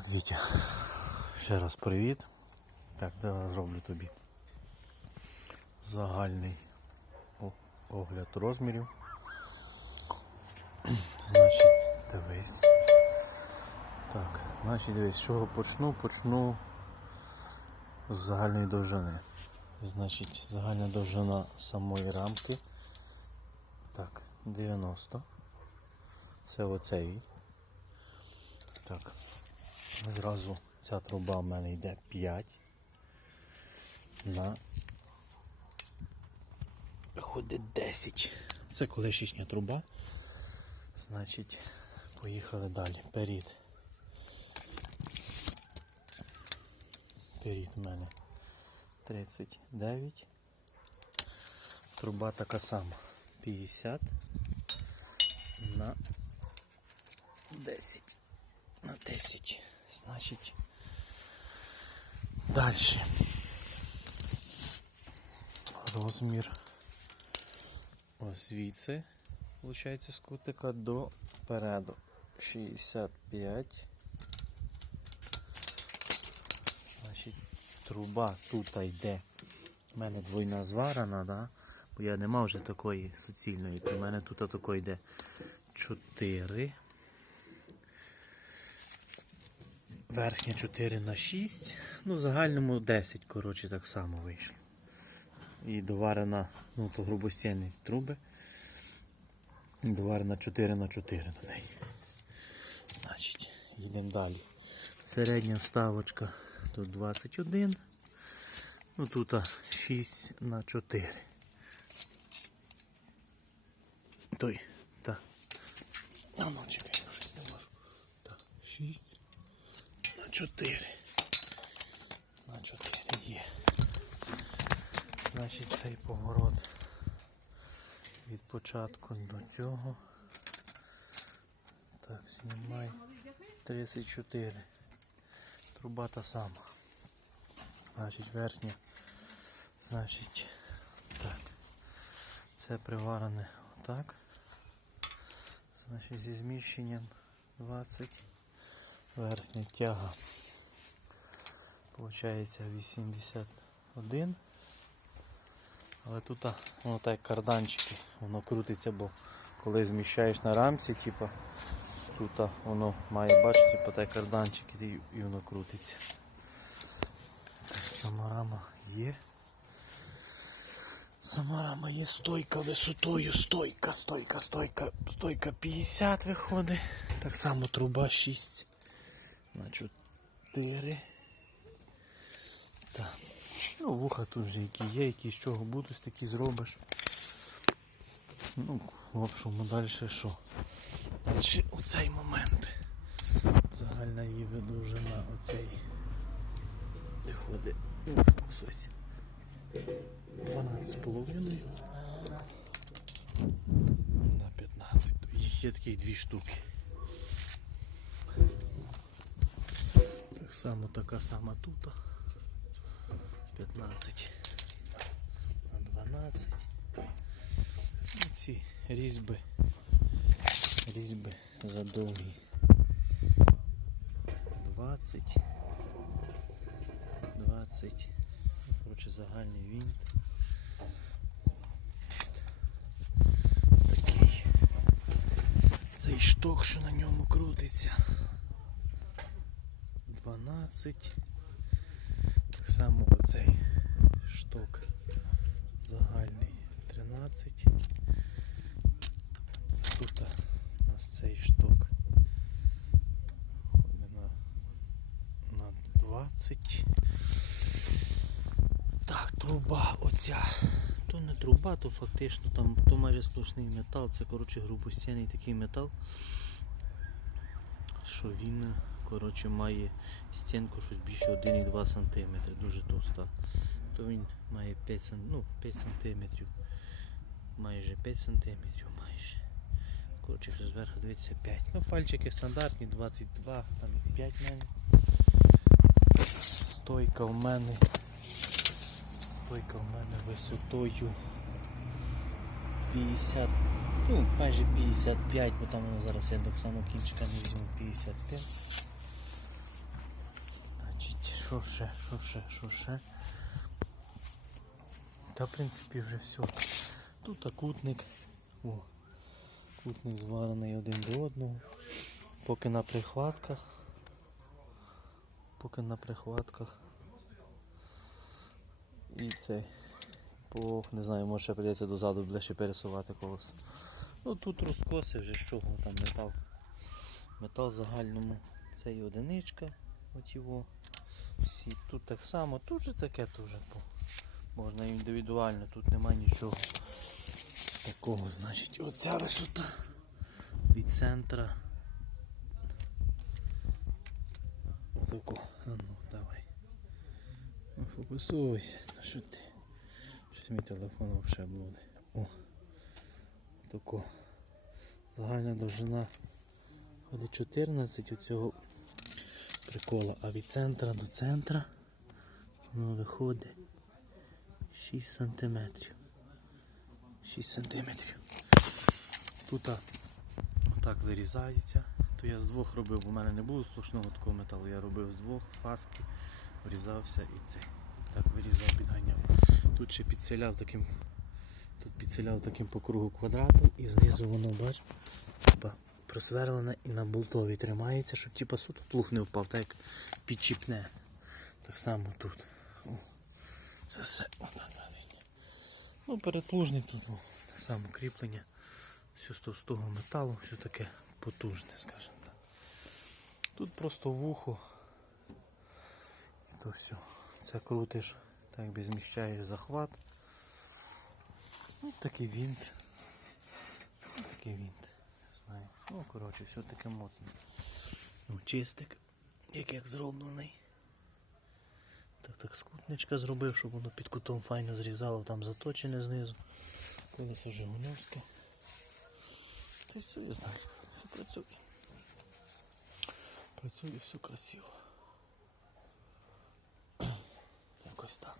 Так, Вітя, ще раз привіт. Так, зараз зроблю тобі загальний огляд розмірів. Значить, дивись. Так, значить дивись, з чого почну? Почну з загальної довжини. Значить, загальна довжина самої рамки. Так, 90. Це оцей. Так. Зразу ця труба в мене йде 5 на виходить 10. Це колишня труба. Значить, поїхали далі. Перід. Перід в мене 39. Труба така сама. 50 на 10 на 10. Значить. Далі. Розмір ось звідси, виходить, з кутика до переду. 65. Значить, труба тут йде. У мене двойна зварена, да? бо я не мав вже такої суцільної, то в мене тут такої йде 4. Верхня 4 на 6. Ну, в загальному 10, коротше, так само вийшло. І доварена, ну, то грубостінні труби. І доварена 4 на 4 до неї. Значить, йдемо далі. Середня вставочка тут 21. Ну тут 6 на 4. Той, так. А ну чекай, щось не можу. Так, 6 на 4. На 4 є. Значить цей поворот від початку до цього. Так, знімай 34. Труба та сама. Значить верхня. Значить, так. Це приварене отак. Значить зі зміщенням 20. Верхня тяга. Получається 81. Але тут воно так карданчики, воно крутиться, бо коли зміщаєш на рамці, типа, тут воно має бачити по так карданчики і, воно крутиться. Сама рама є. Сама рама є стойка висотою, стойка, стойка, стойка, стойка 50 виходить. Так само труба 6 на 4. Ну, вуха тут вже які є, які з чого будуть, такі зробиш. Ну, в общем, далі що? Далі оцей момент. Загальна її видовжина оцей виходить. Ну, фокус ось. 12,5 на 15. Їх є таких дві штуки. Так само така сама тут. 15 на 12. І ці різьби. Різьби задовгі. 20. 20. Ну, Коротше, загальний вінт. Такий. Цей шток, що на ньому крутиться. 12. Само оцей шток загальний 13. Тут у нас цей шток на, на 20. Так, труба оця. То не труба, то фактично там то майже сплошний метал, це коротше грубостяний такий метал, що він коротше, має стінку щось більше 1,2 см, дуже товста. То він має 5 см, ну, 5 см. Майже 5 см майже. Коротше, зверху дивиться 5. Ну, пальчики стандартні, 22, там і 5 в мене. Стойка в мене. Стойка в мене висотою 50, ну майже 55, бо там воно зараз я так само кінчика не візьму 55. Що ще, що ще, що ще? Та, в принципі, вже все. Тут кутник. О, кутник зварений один до одного. Поки на прихватках. Поки на прихватках. І цей. По, не знаю, може прийдеться дозаду ще пересувати колесо. Ну тут розкоси вже з чого там метал. Метал загальному. Це і одиничка. От його. Всі. Тут так само, тут же таке теж. Можна індивідуально, тут немає нічого такого, значить. Оця висота від центра. Отако. А ну, давай. Ну, фокусуйся. Та що ти? Щось мій телефон взагалі блуди. О. Тако. Загальна довжина виходить 14 у цього прикола, а від центра до центра воно виходить 6 сантиметрів. 6 сантиметрів. Тут отак вирізається. То я з двох робив, бо в мене не було сплошного такого металу. Я робив з двох фаски, врізався і цей. Так вирізав, підганяв. Тут ще підселяв таким. Тут підселяв таким по кругу квадратом і знизу воно, бач, типа просверлене і на болтові тримається, щоб типа суто плуг не впав, так як підчіпне. Так само тут. О, це все. Отак. Ну, передплужник тут ну, так само кріплення. Все з товстого металу, все таке потужне, скажімо так. Тут просто вухо. І то все. Це крутиш, так би зміщає захват. Ну, такий винт. Ну, такий винт. Знаю. Ну, коротше, все таке моцне. Ну, чистик, як як зроблений. Так, так, скутничка зробив, щоб воно під кутом файно зрізало, там заточене знизу. Колесо Жигунівське. Це все я знаю. Все працює. Працює все красиво. Якось так.